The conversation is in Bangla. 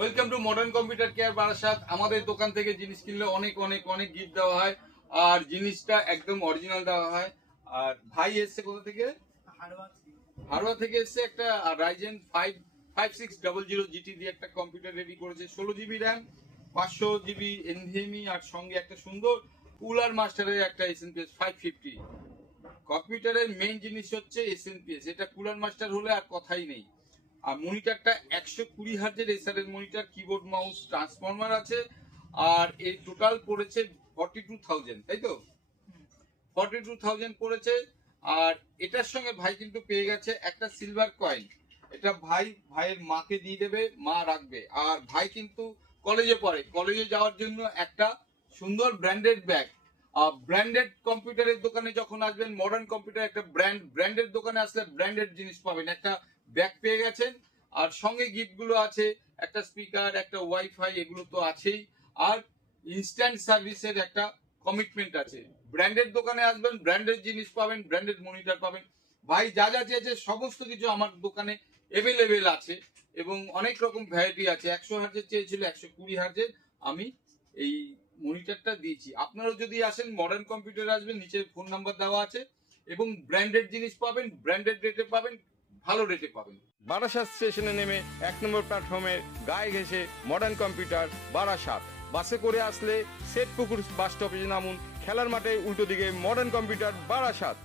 Welcome to modern computer care Barasat আমাদের দোকান থেকে জিনিস কিনলে অনেক অনেক অনেক গিফট দেওয়া হয়। আর জিনিসটা একদম অরিজিনাল দেওয়া হয়। আর ভাই এসছে কোথা থেকে? হারোয়া থেকে। এসছে একটা Ryzen five five six double zero GT দিয়ে একটা কম্পিউটার রেডি করেছে। ষোলো জিবি র্যাম পাঁচশো জিবি এনভিএমই আর সঙ্গে একটা সুন্দর কুলার মাস্টারের একটা S N SNPS five fifty কম্পিউটারের মেন জিনিস হচ্ছে এস এন এসএনপিএস এটা কুলার মাস্টার হলে আর কথাই নেই। আর মনিটারটা একশো কুড়ি হার্জের এসআর এর মনিটর কিবোর্ড মাউস ট্রান্সফর্মার আছে, আর এই টোটাল পড়েছে ফর্টি টু থাউজেন্ড তাই তো? ফর্টি টু থাউজেন্ড পড়েছে, আর এটার সঙ্গে ভাই কিন্তু পেয়ে গেছে একটা সিলভার কয়েন এটা ভাই, ভাইয়ের মাকে দিয়ে দেবে, মা রাখবে। আর ভাই কিন্তু কলেজে পড়ে। কলেজে যাওয়ার জন্য একটা সুন্দর ব্র্যান্ডেড ব্যাগ ব্র্যান্ডেড কম্পিউটারের দোকানে যখন আসবেন মডার্ন কম্পিউটার একটা ব্র্যান্ড ব্র্যান্ডের দোকানে আসলে ব্র্যান্ডেড জিনিস পাবেন। একটা ব্যাগ পেয়ে গেছেন। আর সঙ্গে গিফটগুলো আছে, একটা স্পিকার, একটা ওয়াইফাই, এগুলো তো আছেই। আর ইনস্ট্যান্ট সার্ভিসের একটা কমিটমেন্ট আছে। ব্র্যান্ডেড দোকানে আসবেন ব্র্যান্ডেড জিনিস পাবেন ব্র্যান্ডেড মনিটর পাবেন। ভাই, যা যা চেয়েছে, সমস্ত কিছু আমার দোকানে এভেলেবেল আছে। এবং অনেক রকম ভ্যারাইটি আছে। একশো হার্জের চেয়েছিল একশো কুড়ি হার্জের। আমি এই মনিটরটা দিয়েছি। আপনারাও যদি আসেন মডার্ন কম্পিউটার আসবেন, নিচে ফোন নাম্বার দেওয়া আছে। এবং ব্র্যান্ডেড জিনিস পাবেন ব্র্যান্ডেড রেটে পাবেন। ভালো রেটে পাবেন। বারাসাত স্টেশনে নেমে এক নম্বর প্ল্যাটফর্মে গায়ে ঘেসে মডার্ন কম্পিউটার বারাসাত। বাসে করে আসলে সেটপুকুর বাস স্টপেজে নামুন, খেলার মাঠে উল্টো দিকে মডার্ন কম্পিউটার বারাসাত।